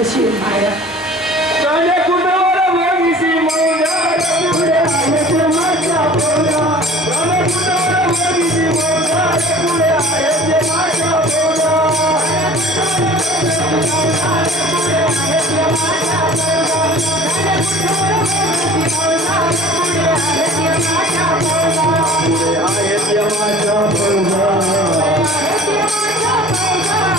कशी आहे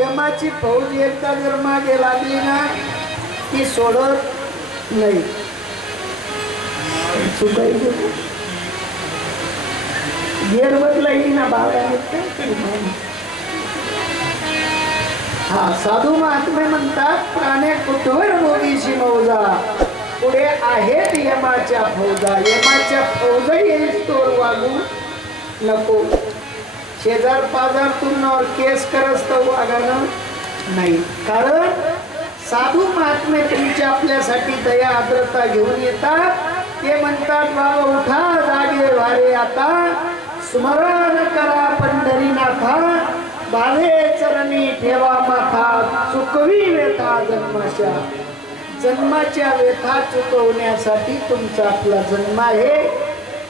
यमाची फौज एकदा जर मागे लागली ना ती सोडत नाही. गेर ना हा साधू महात्मे म्हणतात प्राणे कुठवर मोदीशी मौजा? पुढे आहेत यमाच्या फौजा. यमाच्या फौजा येईल तोर वागू नको. शेजार पाजार तुमनावर केस करत वागानं नाही. कारण साधू महात्मे तुमच्या आपल्यासाठी दया आर्द्रता घेऊन येतात. ते म्हणतात बाबा उठा जागे वारे आता. स्मरण करा पंढरीनाथा. बाले चरणी ठेवा माथा. चुकवी व्यथा जन्माच्या. जन्माच्या व्यथा चुकवण्यासाठी तुमचा आपला जन्म आहे.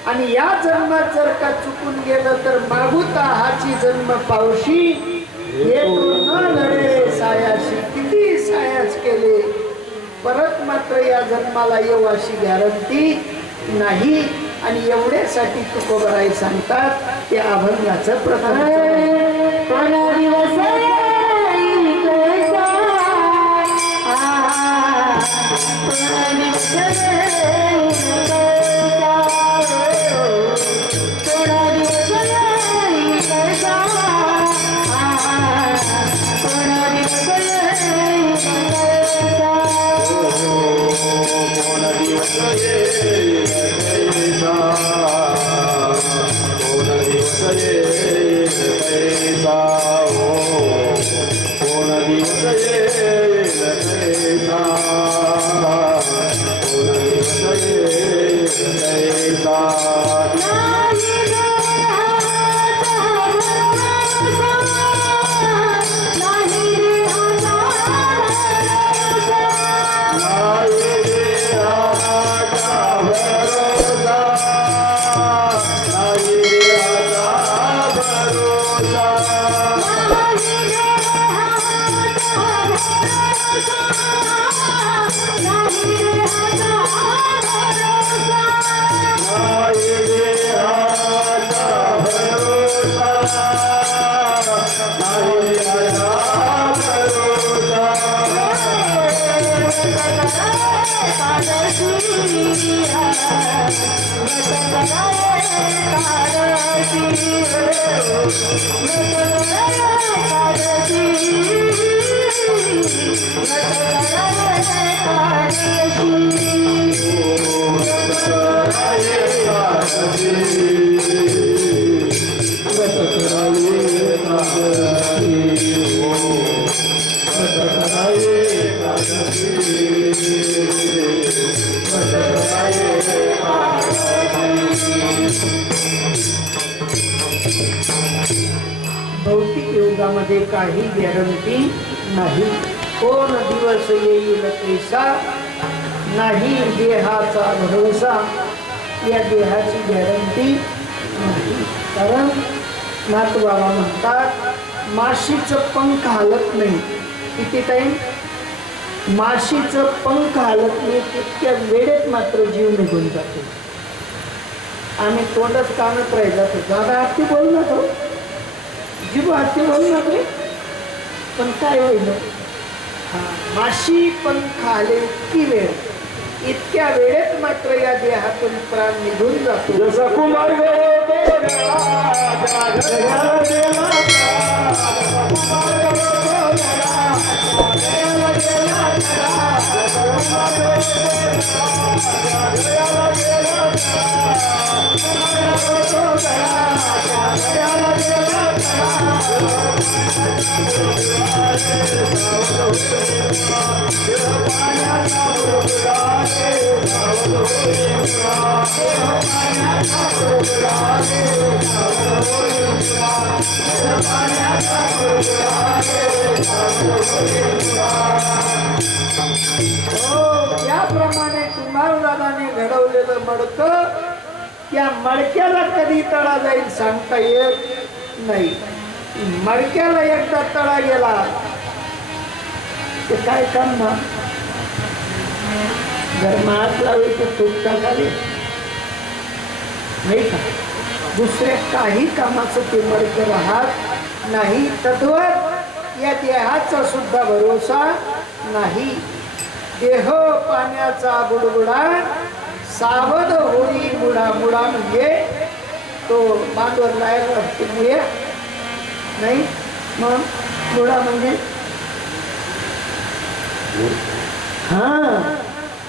आणि या जन्मात जर का चुकून गेलं तर मागुता हाची जन्म पावशी हे न लढे सायाशी किती सायाच केले? परत मात्र या जन्माला येऊ अशी गॅरंटी नाही. आणि एवढ्यासाठी तुकोबराई सांगतात ते अभंगाचं प्रथम कैसा कोण भौतिक युगामध्ये काही गॅरंटी नाही. कोण दिवस येईल कैसा नाही देहाचा भरोसा या देहाची गॅरंटी नाही. कारण नातबाबा म्हणतात माशीचं पंख हालत नाही. किती टाईम माशीचं पंख हालत नाही तितक्या वेळेत मात्र जीव निघून जातो. आम्ही तोंडच कानत राहिला जातो दादा हाती बोल ना तो. जीव हाती बोल ना ते पण काय होईल? हा, माशी पंख आले की वेळ? इतक्या वेळेत मात्र या देहातून प्राण निघून जातो. जसा कुमार गळ्याला गेला हो याप्रमाणे कुमारदादाने घडवलेलं मडकं त्या मडक्याला कधी तळा जाईल सांगता येत नाही. मडक्याला एकदा तळा गेला ते काय करणार जर मात लावली तर तुटका झाली नाही का? दुसऱ्या काही कामाचं ते मडकं राहत नाही तत्व या देहाचा सुद्धा भरोसा नाही. देह पाण्याचा बुडबुडा सावध होई बुडा बुडा म्हणजे तो बांधवर लायक असते नाही? मग बुडा म्हणजे? हा.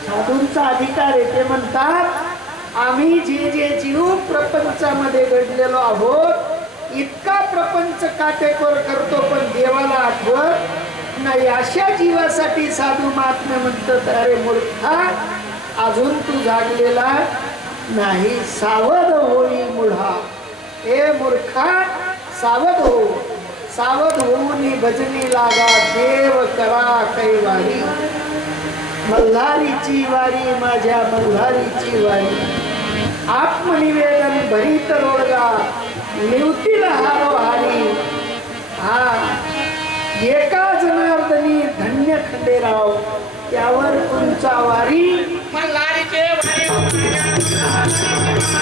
साधूंचा अधिकार आहे ते म्हणतात आम्ही जे जे जीव प्रपंचामध्ये घडलेलो आहोत इतका प्रपंच काटेकोर करतो पण देवाला आठवत नाही अशा जीवासाठी साधू महात्म्य म्हणतात अरे मूर्खा अजून तू जागलेला नाही सावध होई मुढा. ए मूर्खा सावध हो सावध होऊन भजनी लागा देव करा कैवारी मल्हारीची वारी माझ्या मल्हारीची वारी. आत्मनिवेदन भरीत रोडगा निवतील हारो हारी हा एका जनार्दनी धन्य खंडेराव त्यावर तुमचा वारी हो महात्मे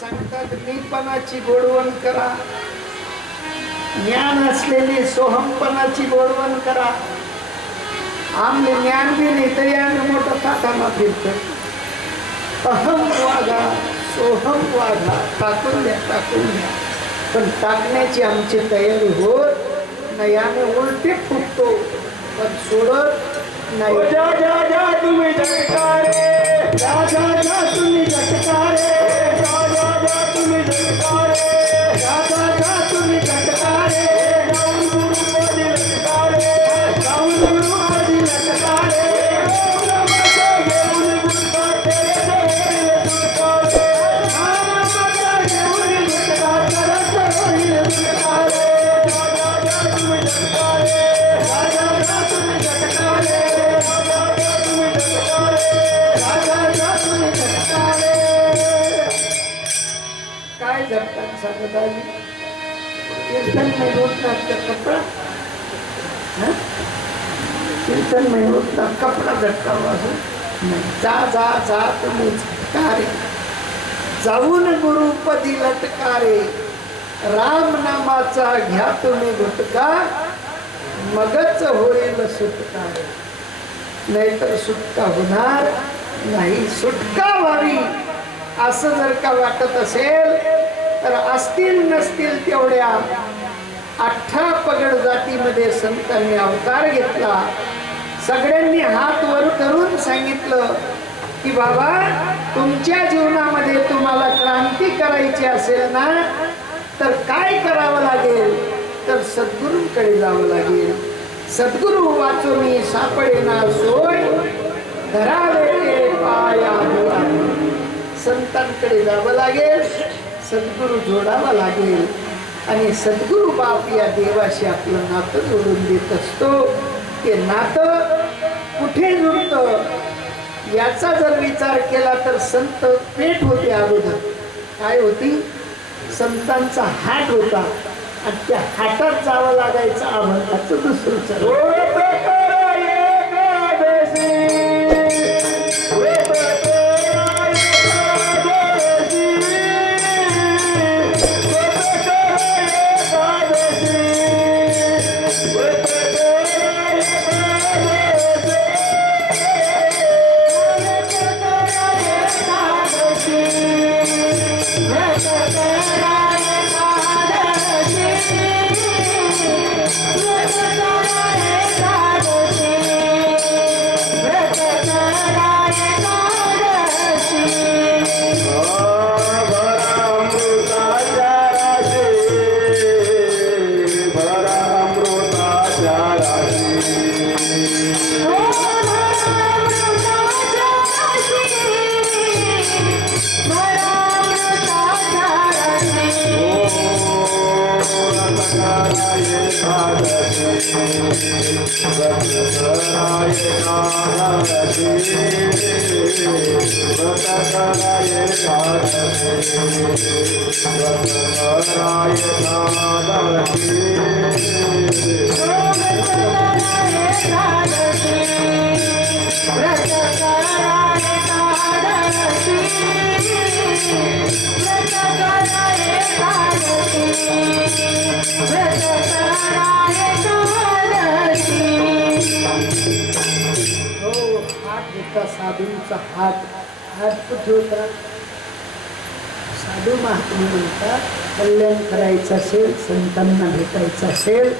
सांगतात मीपणाची गोडवण करा. ज्ञान असलेली सोहमपणाची गोडवण करा. आमले ज्ञान बी नाही तरी आम्ही मोठं ताटाला फिरतो अहम वागा सोहम वागा टाकून द्या टाकून द्या पण टाकण्याची आमची तयारी होत नाही आम्ही उलटे फुटतो पण सोडत नाही तुम्ही जटकारे। तुम्ही जटकारे। जगतात कीर्तन में रोजना का कपड़ा. कीर्तन में रोजना कपड़ा झटका हुआ हो. है जा जा जा तुम्ही झटकारे. जाऊन गुरुपदी लटकारे. राम नामाचा घ्या तुम्ही घुटका मगच होईल सुटका नाहीतर सुटका होणार नाही. सुटका व्हावी. असं जर का वाटत असेल तर असतील नसतील तेवढ्या अठरा पगड जातीमध्ये संतांनी अवतार घेतला. सगळ्यांनी हात वर करून सांगितलं की बाबा तुमच्या जीवनामध्ये तुम्हाला क्रांती करायची असेल ना तर काय करावं लागेल? तर सद्गुरूंकडे जावं लागेल. सद्गुरू वाचून सापडेना सोय धरावे पाया संतांकडे जावं लागेल. सद्गुरू जोडावा लागेल. आणि सद्गुरू बाप या देवाशी आपलं नातं जोडून देत असतो. ते नातं कुठे जुळतं याचा जर विचार केला तर संत पेठ होते अगोदर. काय होती? संतांचा हाट होता. आणि त्या हाटात जावं लागायचं अभंगाचं दुसरं हो हात होता हो, साधूंचा हात हात कुठे होता साधू महात्मा म्हणतात कल्याण करायचं असेल संतांना भेटायचं असेल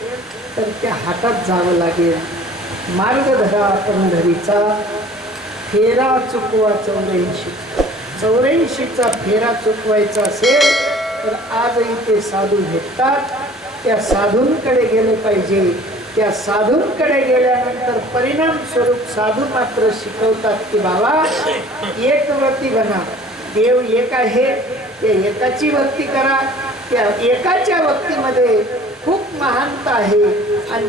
तर त्या हातात जावं लागेल. मार्ग धरा पंढरीचा फेरा चुकवा चौऱ्याऐंशी. चौऱ्याऐंशीचा फेरा चुकवायचा असेल तर आजही ते साधू भेटतात. त्या साधूंकडे गेलं पाहिजे. त्या साधूंकडे गेल्यानंतर परिणाम स्वरूप साधू मात्र शिकवतात की बाबा एक व्रती बना. देव एक आहे. त्या एकाची भक्ती करा. त्या एकाच्या भक्तीमध्ये खूप महानता आहे. आणि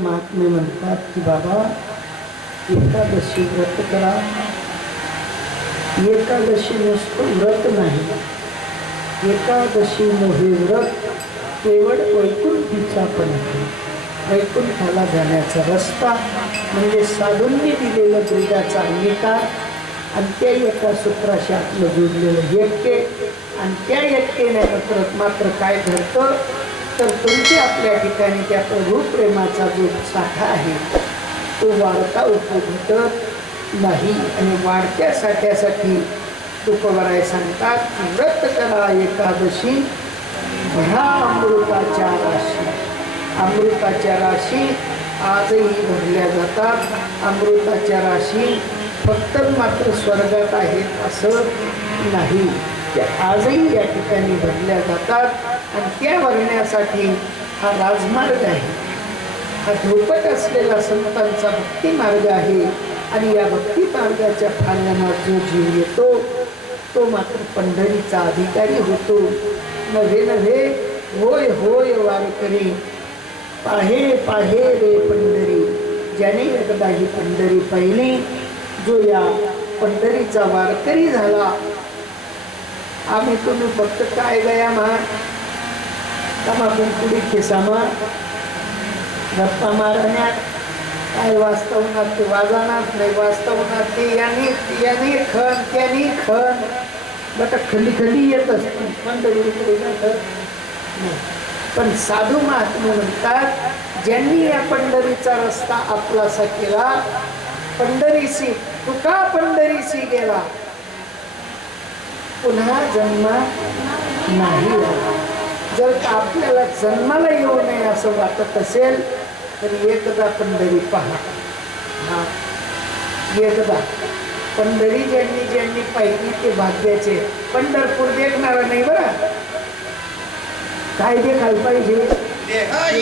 महात्मे म्हणतात की बाबा एकादशी व्रत करा. एकादशी नुसतं व्रत नाही. एकादशी मोहे व्रत केवळ वैकुंठीचा पण आहे. वैकुंठाला जाण्याचा रस्ता म्हणजे साधूंनी दिलेलं दुर्गाचा अंगीकार आणि त्या एका सूत्राशी आपलं जोडलेलं यज्ञ आणि त्या यज्ञेने मात्र मात्र काय घडतं? तर तुमचे आपल्या ठिकाणी त्या प्रभू प्रेमाचा जो साठा आहे तो वाढता उपभोगत नाही. आणि वाढत्या साठ्यासाठी तुकोबराय सांगतात की व्रत करा एकादशी भरा अमृताच्या राशी. अमृताच्या राशी आजही भरल्या जातात. अमृताच्या राशी फक्त मात्र स्वर्गात आहेत असं नाही. त्या आजही या ठिकाणी भरल्या जातात. आणि त्या भरण्यासाठी हा राजमार्ग आहे. हा धोपट असलेला संतांचा भक्ती मार्ग आहे आणि या भक्ती मार्गाच्या फांगणात जो जीव येतो तो मात्र पंढरीचा अधिकारी होतो. नव्हे नव्हे होय होय वारकरी पाहे पाहे रे पंढरी. ज्याने एकदा ही पंढरी पाहिली जो या पंढरीचा वारकरी झाला. आम्ही तुम्ही फक्त काय गया महा तमाकून पुढे खिसामा गप्पा मारण्यात काय वास्तवनात ते वाजानात नाही वास्तवनात ते याने याने खण त्याने खण बट खली खली येत असते पंढरीकडे पण साधू महात्मा म्हणतात ज्यांनी या पंढरीचा रस्ता आपलासा केला पंढरीशी तुका पंढरीशी गेला पुन्हा जन्म नाही आला. जर का आपल्याला जन्माला येऊ नये असं वाटत असेल तर एकदा पंढरी पहा. हा एकदा. पंढरी ज्यांनी ज्यांनी पाहिली ते भाग्याचे. पंढरपूर देखणार नाही बरं. काय देखाल पाहिजे? देहाई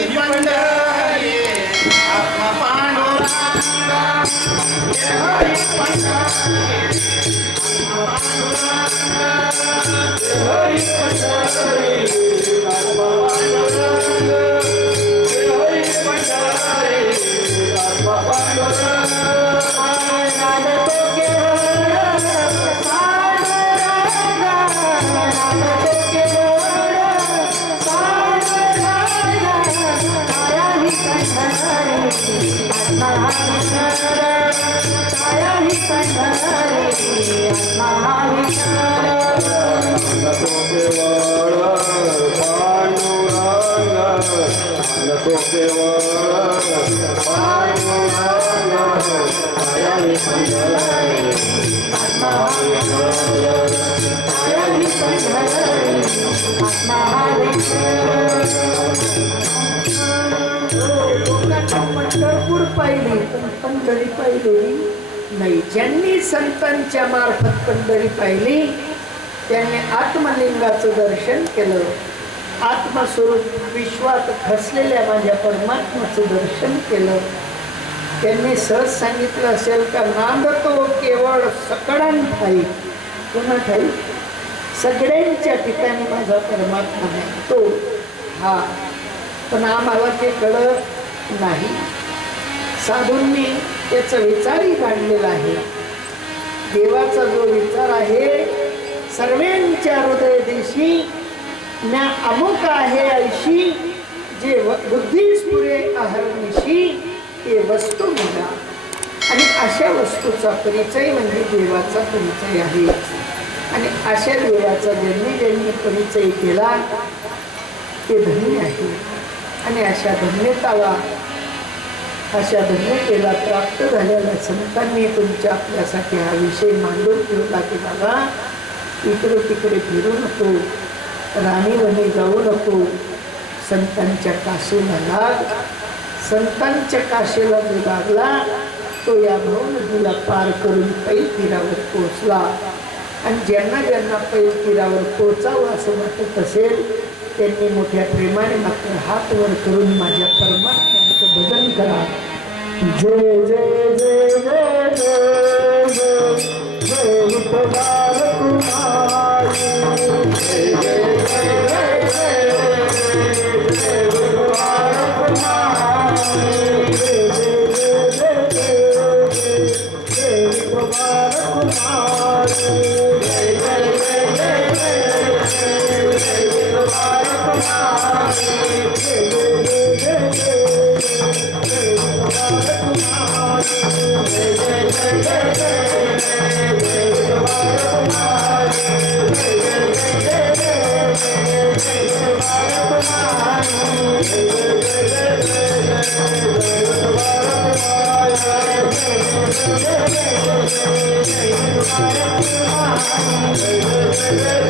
पंढरपूर पाहिली पण पंढरी पाहिली नाही ज्यांनी संतांच्या मार्फत पंढरी पाहिली त्यांनी आत्मलिंगाचं दर्शन केलं. आत्मस्वरूप विश्वात खसलेल्या माझ्या परमात्म्याचं दर्शन केलं. त्यांनी सहज सांगितलं असेल का नांदतो केवळ सकळांठाई. ठाई पुन्हा ठाई सगळ्यांच्या ठिकाणी माझा परमात्मा आहे. तो हा. पण आम्हाला ते कळत नाही. साधूंनी त्याचा विचारही काढलेला आहे. देवाचा जो विचार आहे सर्वांच्या हृदय ना अमुक आहे ऐशी जे व- बुद्धीस ते वस्तू म्हणा. आणि अशा वस्तूचा परिचय म्हणजे देवाचा परिचय आहे. आणि अशा देवाचा ज्यांनी ज्यांनी परिचय केला ते धन्य आहे. आणि अशा धन्यताला अशा धन्यतेला प्राप्त झालेल्या संतांनी तुमच्या आपल्यासाठी हा विषय मांडून ठेवला की बाबा इकडे तिकडे फिरू नको. राणीवणी जाऊ नको संतांच्या काशीला लाग संतांच्या काशीला जो लागला तो या भाऊ नदीला पार करून पैल तीरावर पोचला आणि ज्यांना ज्यांना पैल तीरावर पोचावं असं वाटत असेल त्यांनी मोठ्या प्रेमाने मात्र हात वर करून माझ्या परमात्म्याचं भजन करा जय जय जय जय जय जय जय बारकाईने जर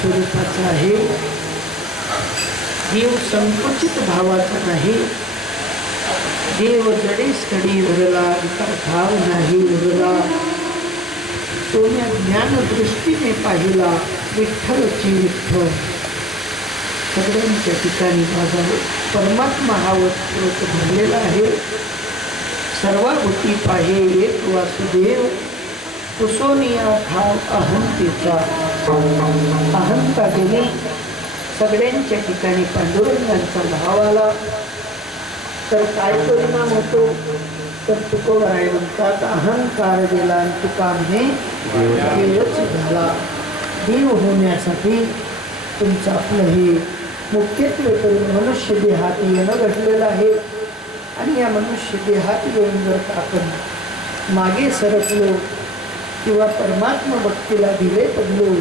स्वरूपाचा आहे. देव संकुचित भावाचा नाही देव जडेस कडी उरला इतर भाव नाही उरला. सोन्या ज्ञानदृष्टीने पाहिला विठ्ठलची विठ्ठल सगळ्यांच्या ठिकाणी माझा परमात्मा हा स्रोत भरलेला आहे. सर्वाभूती पाहे एक वासुदेव. कुसोनिया भाव अहंतेचा. अहंता सगळ्यांच्या ठिकाणी पांडुरंगांचा भाव आला. तर काय परिणाम होतो? तर तुकोबराय म्हणतात अहंकार गेला आणि तुकामने देवच झाला. देव होण्यासाठी तुमचं आपलं हे मुख्यत्वे करून मनुष्य देहात येणं घडलेलं आहे. आणि या मनुष्य देहात येऊन जर आपण मागे सरकलो किंवा परमात्मा भक्तीला दिले पडलो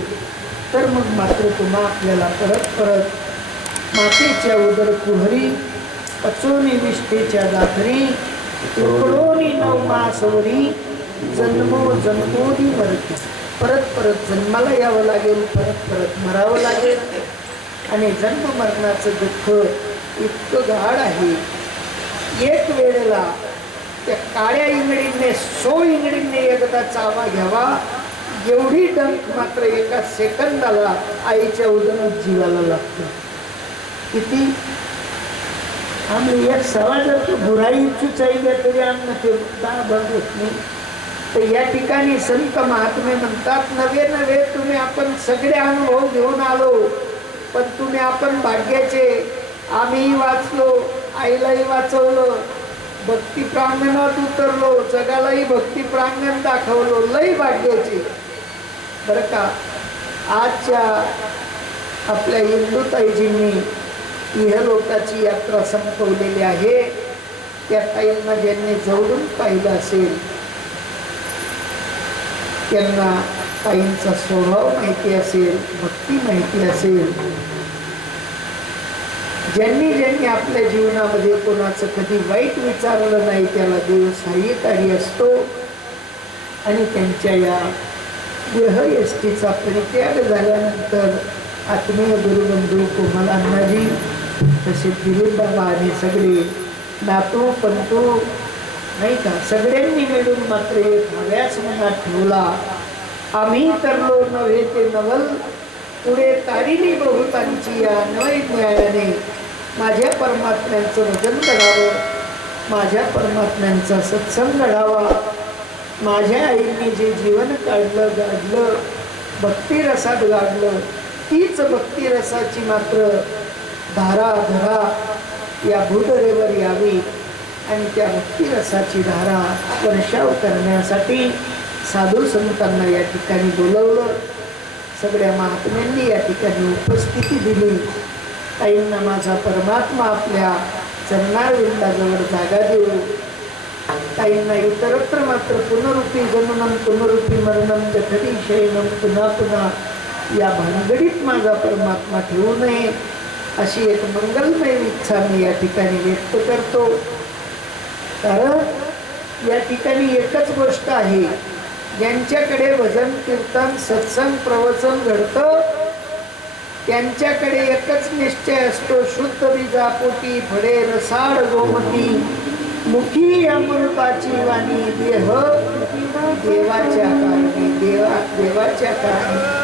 तर मग मात्र तुम्हा आपल्याला परत परत मातेच्या उदर कुहरी पचोनी विष्ठेच्या दाखरी उकडोनी नऊ मासवरी जन्मो जन्मोनी मरते. परत परत जन्माला यावं लागेल परत परत मरावं लागेल. आणि जन्म मरणाचं दुःख इतकं गाढ आहे. एक वेळेला त्या काळ्या इंगडीने सो इंगडीने एकदा चावा घ्यावा. एवढी डंक मात्र एका सेकंदाला आईच्या उदनात जीवाला लागतो. किती? आम्ही एक समाजात बुराई चुचाईल्या तरी आम्ही ते दार होत नाही. तर या ठिकाणी संत महात्मे म्हणतात नवे नवे तुम्ही आपण सगळे अनुभव घेऊन आलो पण तुम्ही आपण भाग्याचे. आम्हीही वाचलो आईलाही वाचवलं भक्ती प्रांगणात उतरलो जगालाही भक्ती प्रांगण दाखवलो. लई भाग्याचे. बरं का? आजच्या आपल्या हिंदुताईजींनी इहलोकाची यात्रा संपवलेली आहे. त्या ताईंना ज्यांनी जवळून पाहिलं असेल त्यांना ताईंचा स्वभाव माहिती असेल भक्ती माहिती असेल. ज्यांनी ज्यांनी आपल्या जीवनामध्ये कोणाचं कधी वाईट विचारलं नाही त्याला देव सहाय्यकारी असतो. आणि त्यांच्या या देह परित्याग झाल्यानंतर आत्मीय गुरुबंधू कोमलांनाजी तसे दिलीप बाबा आणि सगळे नातो पंतो नाही का सगळ्यांनी मिळून मात्र एक हव्यास मनात ठेवला. आम्ही तरलो नव्हे ते नवल पुढे तारिणी बहुतांची या नवै न्यायाने माझ्या परमात्म्यांचं भजन घडावं माझ्या परमात्म्यांचा सत्संग घडावा. माझ्या आईने जे जीवन काढलं गाडलं भक्तिरसात गाडलं तीच भक्तिरसाची मात्र धारा धरा या भूदरेवर यावी आणि त्या भक्तिरसाची धारा वर्षाव करण्यासाठी साधू संतांना या ठिकाणी बोलवलं. सगळ्या महात्म्यांनी या ठिकाणी उपस्थिती दिली. ताईंना माझा परमात्मा आपल्या चरणाविंदाजवळ जागा देऊ. ताईंना इतरत्र मात्र पुनरुपी जननम पुनरुपी मरणम जठरी शयनम पुन्हा पुन्हा या भानगडीत माझा परमात्मा ठेवू नये अशी एक मंगलमय इच्छा मी या ठिकाणी व्यक्त करतो. कारण या ठिकाणी एकच गोष्ट आहे ज्यांच्याकडे भजन कीर्तन सत्संग प्रवचन घडतं त्यांच्याकडे एकच निश्चय असतो शुद्ध बीजापोटी फळे रसाळ गोमती. मुखी अमृताची वाणी देह देवाच्या कारणी देवा देवाच्या कारणी.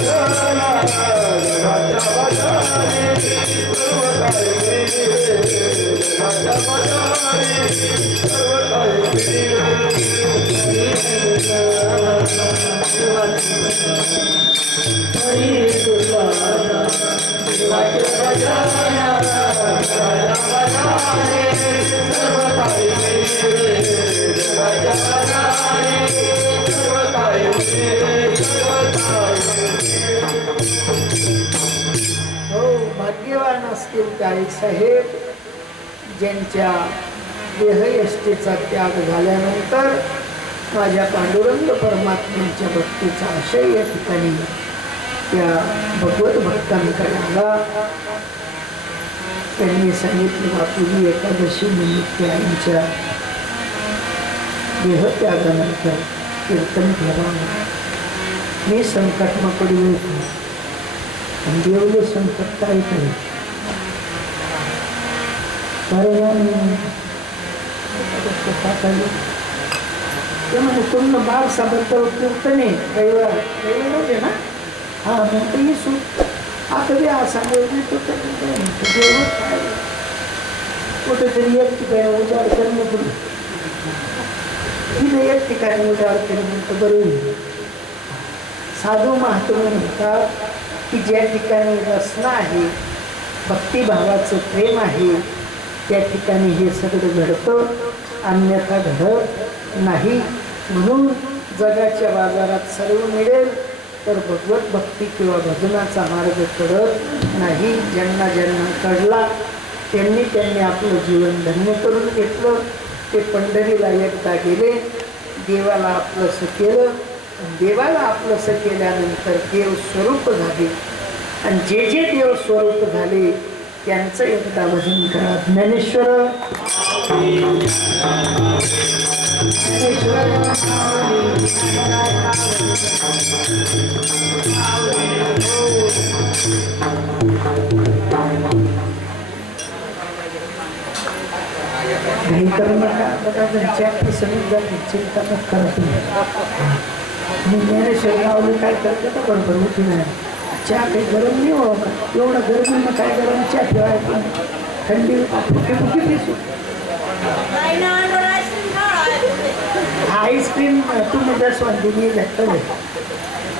तारीख काही साहेब ज्यांच्या देहयष्टीचा त्याग झाल्यानंतर माझ्या पांडुरंग परमात्म्यांच्या भक्तीचा आशय या ठिकाणी त्या भगवत भक्तांकडे आला त्यांनी सांगितलं बापूजी एकादशी निमित्त यांच्या देहत्यागानंतर कीर्तन ठेवावं मी संकटमा पडलो होतो. आणि देवले संकट काय करेल? ते म्हणे पूर्ण बाळ साबद्दल कीर्तने रविवार रविवार होते ना हा मग ते सु आता कुठेतरी एक ठिकाणी उजाड करणं पुढे तिथे एक ठिकाणी उजाड केलं बरं होईल साधू महात्मा म्हणतात की ज्या ठिकाणी रसना आहे भक्तिभावाचं प्रेम आहे त्या ठिकाणी हे सगळं घडतं अन्यथा घडत नाही. म्हणून जगाच्या बाजारात सर्व मिळेल तर भगवत भक्ती किंवा भजनाचा मार्ग कळत नाही. ज्यांना ज्यांना कळला त्यांनी त्यांनी आपलं जीवन धन्य करून घेतलं. ते पंढरीला एकदा गेले देवाला आपलंसं केलं. देवाला आपलंसं केल्यानंतर देव स्वरूप झाले. आणि जे जे देव स्वरूप झाले त्यांचं एकदा भजन करा. ज्ञानेश्वर. काही करू नका. बघा घरच्या प्रसंग चिंता मग करत नाही मी ज्ञानेश्वर लावले काय करतं तर बरोबर उठून नाही चहा काही गरम नाही हो. का एवढं गरमी मग काय गरम? चहा ठेवायचं. थंडी फुके फुके पिसू आईस्क्रीम तुम्ही दसवंती मी घेतलं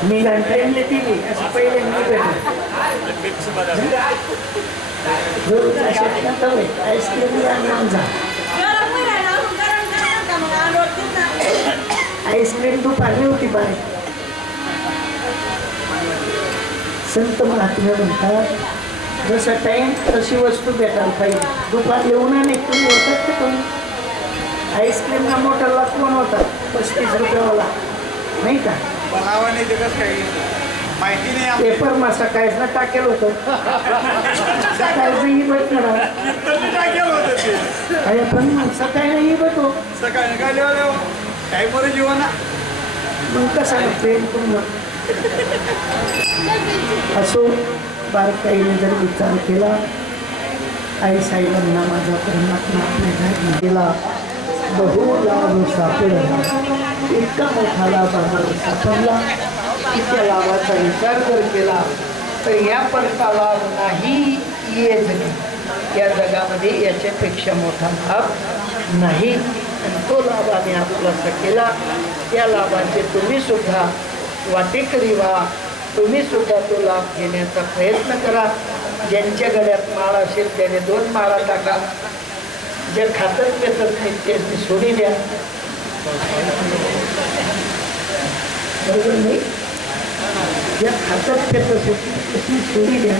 मी घंटाईनले दिली असं पहिले मी भेटलं आईस्क्रीम आणून जा आईस्क्रीम दुपारली होती बाय संत महात्मे म्हणतात जसा टाइम तशी वस्तू भेटायला पाहिजे. दुपारले उन्हाने तुम्ही होतात का तुम्ही? आईस्क्रीमला मोठा कोण होता पस्तीस रुपयावाला. नाही का? बनावाने काही माहिती नाही. पेपर मा सकाळीच ना टाकेल होतं. सकाळचं ही बट म्हणा तुम्ही काय केलं होतं अरे पण मग सकाळी ही. बतो सकाळी काय लिहावं टाईमवर जीवन मग कसा प्रेम पूर्ण? असो बारकाईने जर विचार केला आई साहेबांना माझा परमात्मा आपल्या केला बहु लाभ सापडला इतका मोठा लाभ आम्हाला सापडला की त्या लाभाचा विचार जर केला तर यापरचा लाभ नाही ये जगी. या जगामध्ये याच्यापेक्षा मोठा लाभ नाही. आणि तो लाभ आम्ही आपलासा केला त्या लाभाचे तुम्ही सुद्धा वाटेकरी व्हा तुम्ही सुद्धा तो लाभ घेण्याचा प्रयत्न करा. ज्यांच्या गळ्यात माळ असेल त्याने दोन माळा टाका. जे खातच पेतच नाही ते सोडी द्या. बरोबर नाही? ज्या खातच पेत असेल तशी सोडी द्या.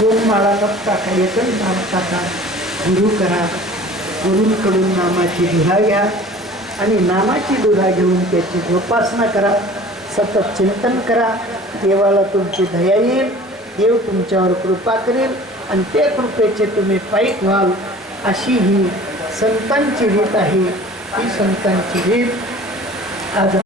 दोन माळा न टाका एकच नाम टाका. गुरु करा. गुरूंकडून नामाची लिहा घ्या. आणि नामाची दुधा घेऊन त्याची जोपासना करा सतत चिंतन करा. देवाला तुमची दया येईल देव तुमच्यावर कृपा करेल आणि त्या कृपेचे तुम्ही पाईक व्हाल अशी ही संतांची रीत आहे. ही संतांची रीत आज